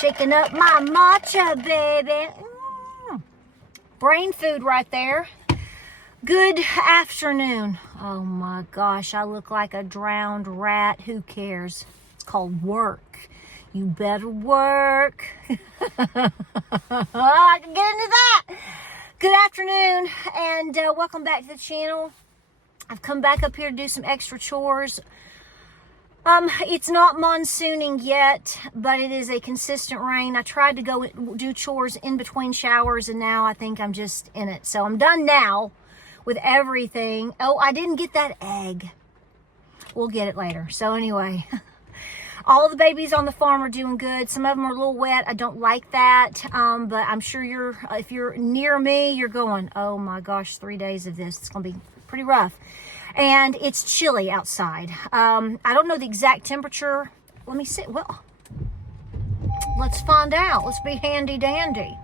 shaking up my matcha, baby. Brain food right there. Good afternoon. Oh my gosh, I look like a drowned rat. Who cares? It's called work. You better work. I can get into that. Good afternoon, and welcome back to the channel. I've come back up here to do some extra chores. It's not monsooning yet, but it is a consistent rain. I tried to go do chores in between showers, and now I think I'm just in it. So I'm done now with everything. Oh, I didn't get that egg. We'll get it later. So anyway, all the babies on the farm are doing good. Some of them are a little wet. I don't like that, but I'm sure if you're near me, you're going, oh my gosh, 3 days of this. It's going to be pretty rough. And it's chilly outside. I don't know the exact temperature. Let me see. Well, let's find out. Let's be handy dandy.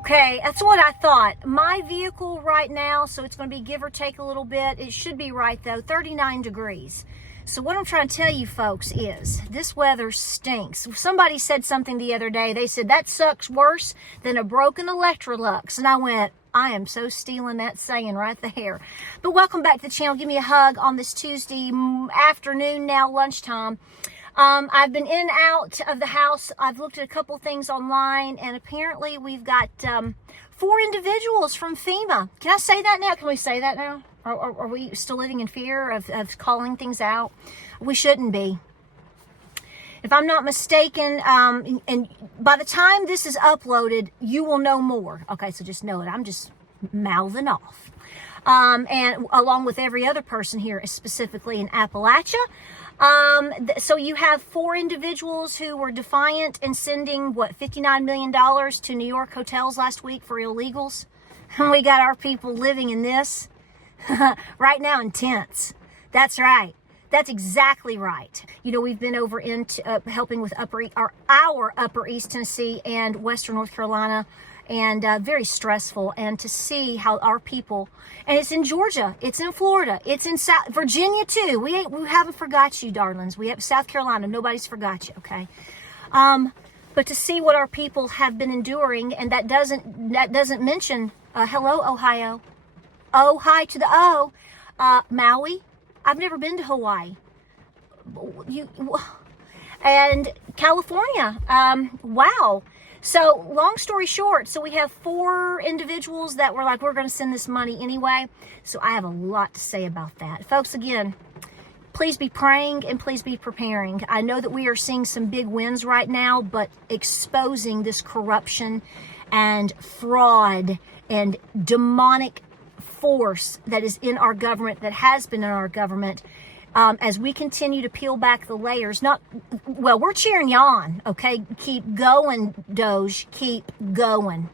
Okay, that's what I thought. My vehicle right now, so it's going to be give or take a little bit. It should be right though, 39 degrees. So what I'm trying to tell you folks is this weather stinks. Somebody said something the other day. They said that sucks worse than a broken Electrolux. And I went, I am so stealing that saying right there. But welcome back to the channel. Give me a hug on this Tuesday afternoon now, lunchtime. I've been in and out of the house. I've looked at a couple things online, and apparently we've got 4 individuals from FEMA. Can I say that now? Can we say that now? Or are we still living in fear of calling things out? We shouldn't be. If I'm not mistaken, and by the time this is uploaded, you will know more. Okay, so just know it. I'm just mouthing off. And along with every other person here, specifically in Appalachia. So you have 4 individuals who were defiant and sending, $59 million to New York hotels last week for illegals. And we got our people living in this right now in tents. That's right. That's exactly right. You know, we've been over into helping with our Upper East Tennessee and Western North Carolina, and very stressful. And to see how our people, and it's in Georgia, it's in Florida, it's in Virginia too. We haven't forgot you, darlings. We have South Carolina. Nobody's forgot you. Okay. But to see what our people have been enduring, and that doesn't mention hello Ohio. Oh, hi to the O. Maui. I've never been to Hawaii. And California. Wow. So long story short, so we have 4 individuals that were like, we're going to send this money anyway. So I have a lot to say about that. Folks, again, please be praying and please be preparing. I know that we are seeing some big wins right now, but exposing this corruption and fraud and demonic force that is in our government, that has been in our government, as we continue to peel back the layers. We're cheering you on, okay? Keep going, DOGE, keep going.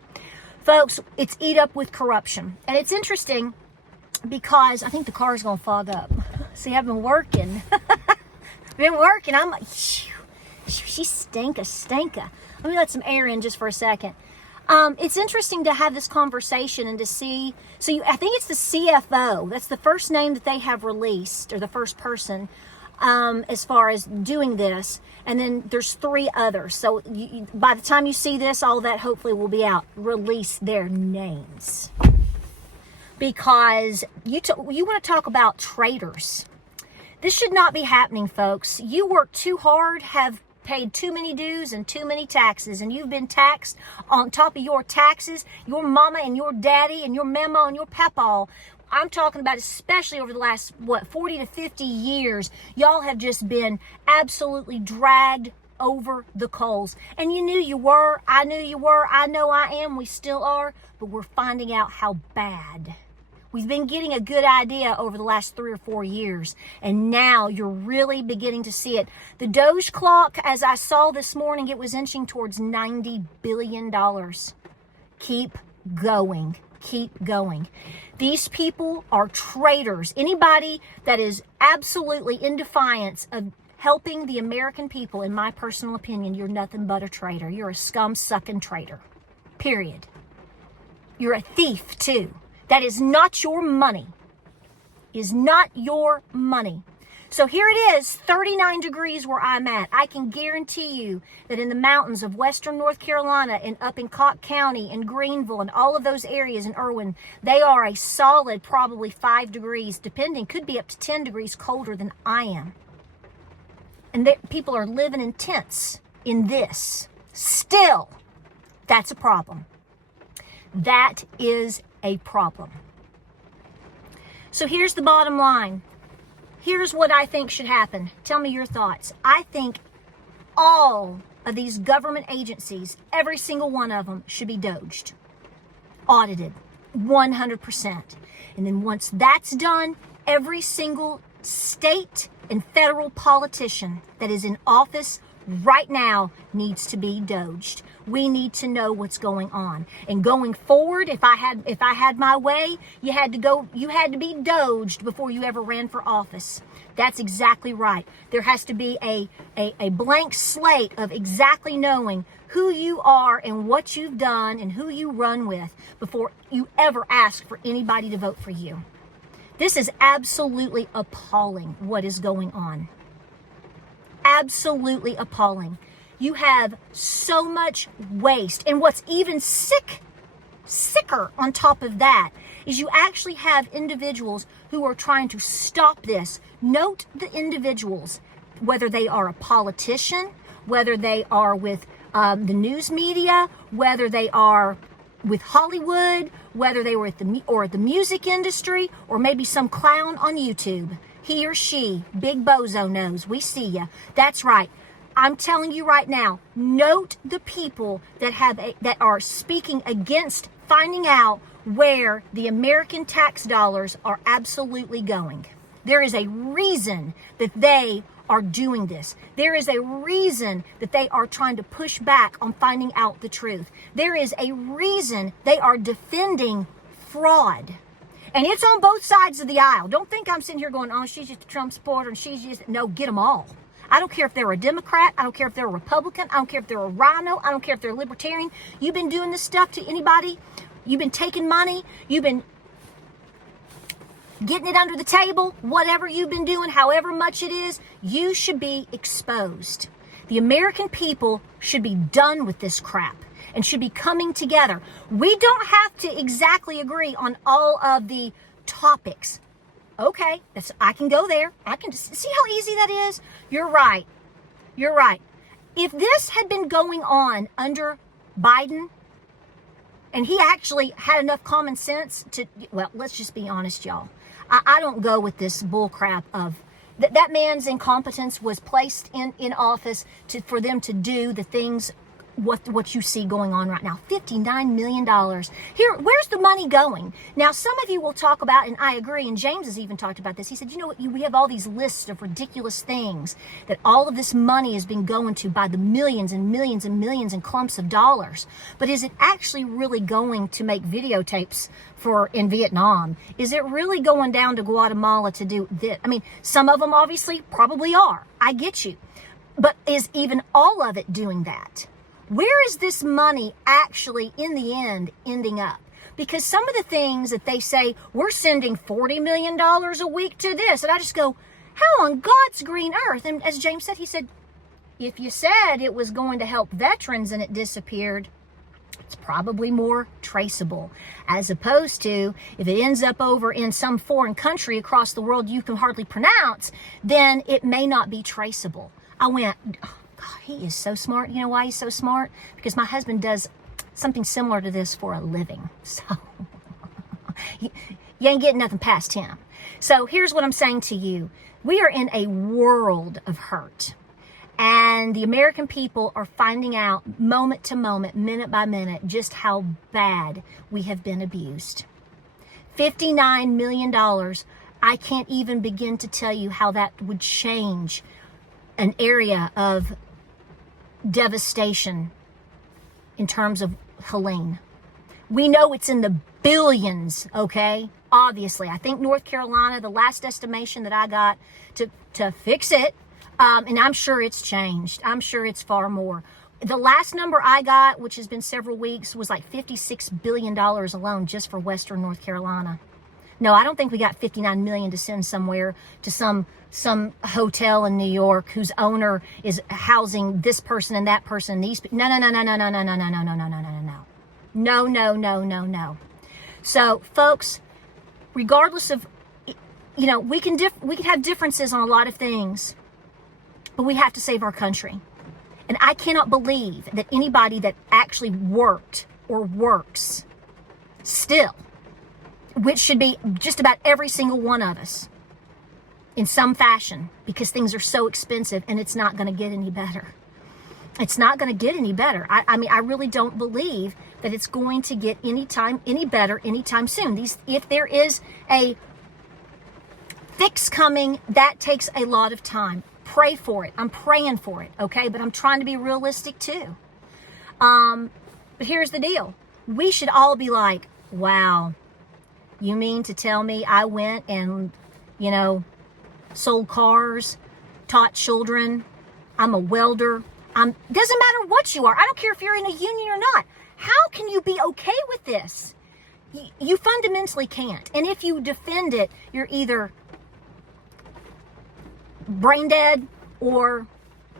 Folks, it's eat up with corruption. And it's interesting because I think the car is going to fog up. See, I've been working. I'm like, she stinka. Let me let some air in just for a second. It's interesting to have this conversation and to see. I think it's the CFO. That's the first name that they have released, or the first person, as far as doing this. And then there's 3 others. So by the time you see this, all that hopefully will be out. Release their names, because you want to talk about traitors. This should not be happening, folks. You work too hard, have paid too many dues and too many taxes, and you've been taxed on top of your taxes, your mama and your daddy and your mama and your papa. I'm talking about especially over the last 40 to 50 years. Y'all have just been absolutely dragged over the coals, and you knew you were. I knew you were. I know I am. We still are, but we're finding out how bad. We've been getting a good idea over the last 3 or 4 years, and now you're really beginning to see it. The DOGE clock, as I saw this morning, it was inching towards $90 billion. Keep going. Keep going. These people are traitors. Anybody that is absolutely in defiance of helping the American people, in my personal opinion, you're nothing but a traitor. You're a scum-sucking traitor. Period. You're a thief, too. That is not your money. Is not your money. So here it is, 39 degrees where I'm at. I can guarantee you that in the mountains of western North Carolina and up in Cocke County and Greenville and all of those areas in Irwin, they are a solid probably 5 degrees, depending, could be up to 10 degrees colder than I am. And people are living in tents in this. Still, that's a problem. That is a problem. So here's the bottom line. Here's what I think should happen. Tell me your thoughts. I think all of these government agencies, every single one of them, should be DOGE'd, audited, 100%. And then once that's done, every single state and federal politician that is in office right now needs to be DOGE'd. We need to know what's going on. And going forward, if I had my way, you had to be DOGE'd before you ever ran for office. That's exactly right. There has to be a blank slate of exactly knowing who you are and what you've done and who you run with before you ever ask for anybody to vote for you. This is absolutely appalling what is going on. Absolutely appalling. You have so much waste. And what's even sicker on top of that is you actually have individuals who are trying to stop this. Note the individuals, whether they are a politician, whether they are with the news media, whether they are with Hollywood, whether they were at the music industry, or maybe some clown on YouTube. He or she, big bozo knows. We see ya. That's right. I'm telling you right now, note the people that are speaking against finding out where the American tax dollars are absolutely going. There is a reason that they are doing this. There is a reason that they are trying to push back on finding out the truth. There is a reason they are defending fraud. And it's on both sides of the aisle. Don't think I'm sitting here going, oh, she's just a Trump supporter and she's just, no, get them all. I don't care if they're a Democrat. I don't care if they're a Republican. I don't care if they're a rhino. I don't care if they're a libertarian. You've been doing this stuff to anybody. You've been taking money. You've been getting it under the table. Whatever you've been doing, however much it is, you should be exposed. The American people should be done with this crap and should be coming together. We don't have to exactly agree on all of the topics. Okay, I can go there. I can just see how easy that is. You're right. You're right. If this had been going on under Biden, and he actually had enough common sense to, well, let's just be honest, y'all. I don't go with this bull crap of that man's incompetence was placed in office for them to do the things what you see going on right now. $59 million. Here, where's the money going? Now, some of you will talk about, and I agree, and James has even talked about this. He said, you know what, we have all these lists of ridiculous things that all of this money has been going to by the millions and millions and millions and clumps of dollars. But is it actually really going to make videotapes in Vietnam? Is it really going down to Guatemala to do this? I mean, some of them obviously probably are. I get you. But is even all of it doing that? Where is this money actually, in the end, ending up? Because some of the things that they say, we're sending $40 million a week to this. And I just go, how on God's green earth? And as James said, he said, if you said it was going to help veterans and it disappeared, it's probably more traceable. As opposed to, if it ends up over in some foreign country across the world you can hardly pronounce, then it may not be traceable. I went, God, he is so smart. You know why he's so smart? Because my husband does something similar to this for a living. So you ain't getting nothing past him. So here's what I'm saying to you. We are in a world of hurt. And the American people are finding out moment to moment, minute by minute, just how bad we have been abused. $59 million. I can't even begin to tell you how that would change an area of devastation in terms of Helene. We know it's in the billions, okay? Obviously. I think North Carolina, the last estimation that I got to fix it, and I'm sure it's changed. I'm sure it's far more. The last number I got, which has been several weeks, was like $56 billion alone just for Western North Carolina. No, I don't think we got $59 million to send somewhere to some hotel in New York whose owner is housing this person and that person and these. No, no, no, no, no, no, no, no, no, no, no, no, no, no, no. No, no, no, no, no. So, folks, regardless of, we can have differences on a lot of things, but we have to save our country. And I cannot believe that anybody that actually worked or works still, which should be just about every single one of us in some fashion, because things are so expensive and it's not going to get any better. It's not going to get any better. I mean, I really don't believe that it's going to get any better anytime soon. If there is a fix coming, that takes a lot of time. Pray for it. I'm praying for it, okay? But I'm trying to be realistic too. But here's the deal. We should all be like, wow, you mean to tell me I went and, sold cars, taught children, I'm a welder, doesn't matter what you are. I don't care if you're in a union or not. How can you be okay with this? You fundamentally can't. And if you defend it, you're either brain dead or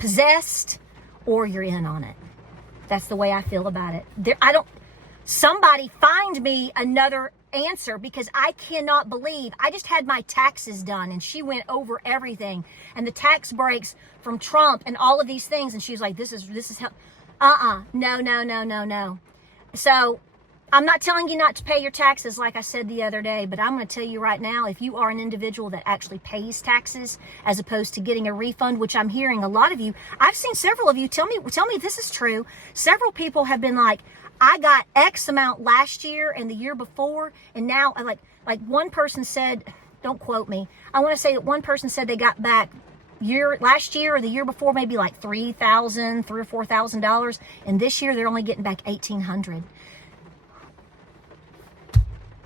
possessed, or you're in on it. That's the way I feel about it. Somebody find me another answer, because I cannot believe I just had my taxes done and she went over everything and the tax breaks from Trump and all of these things, and she's like, this is how no. So I'm not telling you not to pay your taxes like I said the other day, but I'm going to tell you right now, if you are an individual that actually pays taxes as opposed to getting a refund, which I'm hearing a lot of you, I've seen several of you tell me if this is true. Several people have been like, I got X amount last year and the year before, and now like one person said, don't quote me, I want to say that one person said they got back last year or the year before maybe like $3,000 or $4,000, and this year they're only getting back $1,800.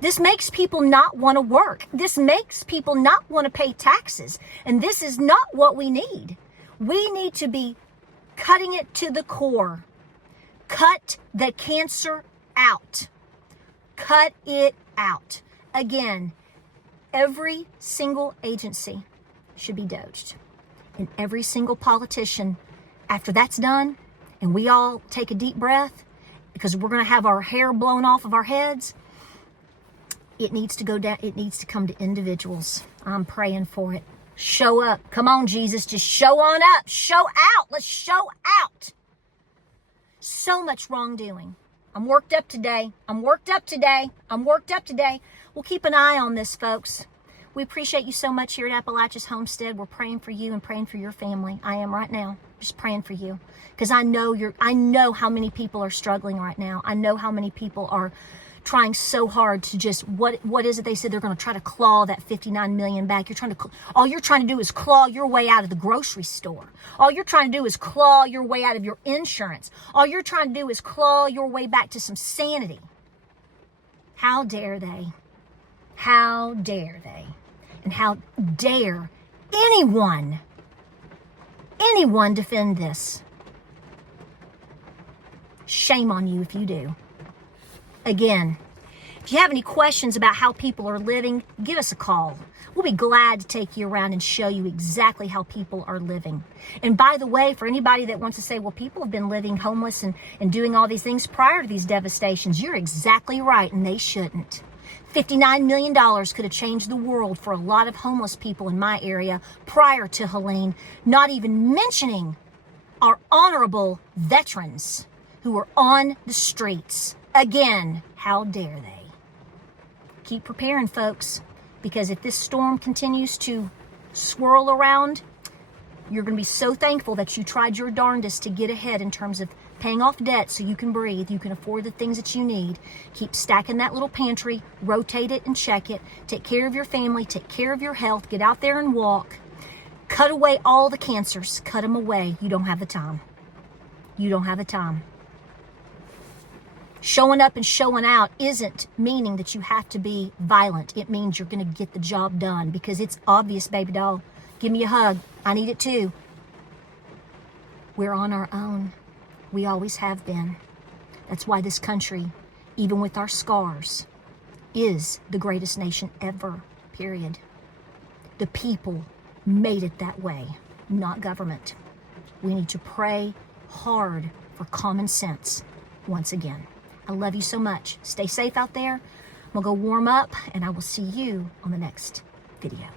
This makes people not want to work. This makes people not want to pay taxes, and this is not what we need. We need to be cutting it to the core. Cut the cancer out. Cut it out. Again, every single agency should be DOGed. And every single politician, after that's done, and we all take a deep breath, because we're going to have our hair blown off of our heads, it needs to go down. It needs to come to individuals. I'm praying for it. Show up. Come on, Jesus. Just show on up. Show out. Let's show out. So much wrongdoing. I'm worked up today. We'll keep an eye on this, folks. We appreciate you so much here at Appalachia's Homestead. We're praying for you and praying for your family. I am right now. Just praying for you. Because I know how many people are struggling right now. I know how many people are trying so hard to just, what is it they said they're going to try to claw that $59 million back. All you're trying to do is claw your way out of the grocery store. All you're trying to do is claw your way out of your insurance. All you're trying to do is claw your way back to some sanity. How dare they? How dare they? And how dare anyone defend this? Shame on you if you do. Again, if you have any questions about how people are living, give us a call. We'll be glad to take you around and show you exactly how people are living. And by the way, for anybody that wants to say, well, people have been living homeless and doing all these things prior to these devastations, you're exactly right, and they shouldn't. $59 million could have changed the world for a lot of homeless people in my area prior to Helene, not even mentioning our honorable veterans who were on the streets. Again, how dare they? Keep preparing, folks, because if this storm continues to swirl around, you're going to be so thankful that you tried your darndest to get ahead in terms of paying off debt so you can breathe, you can afford the things that you need. Keep stacking that little pantry, rotate it and check it. Take care of your family, take care of your health, get out there and walk. Cut away all the cancers. Cut them away. You don't have the time. You don't have the time. Showing up and showing out isn't meaning that you have to be violent. It means you're going to get the job done, because it's obvious, baby doll. Give me a hug. I need it too. We're on our own. We always have been. That's why this country, even with our scars, is the greatest nation ever, period. The people made it that way, not government. We need to pray hard for common sense once again. I love you so much. Stay safe out there. I'm going to go warm up, and I will see you on the next video.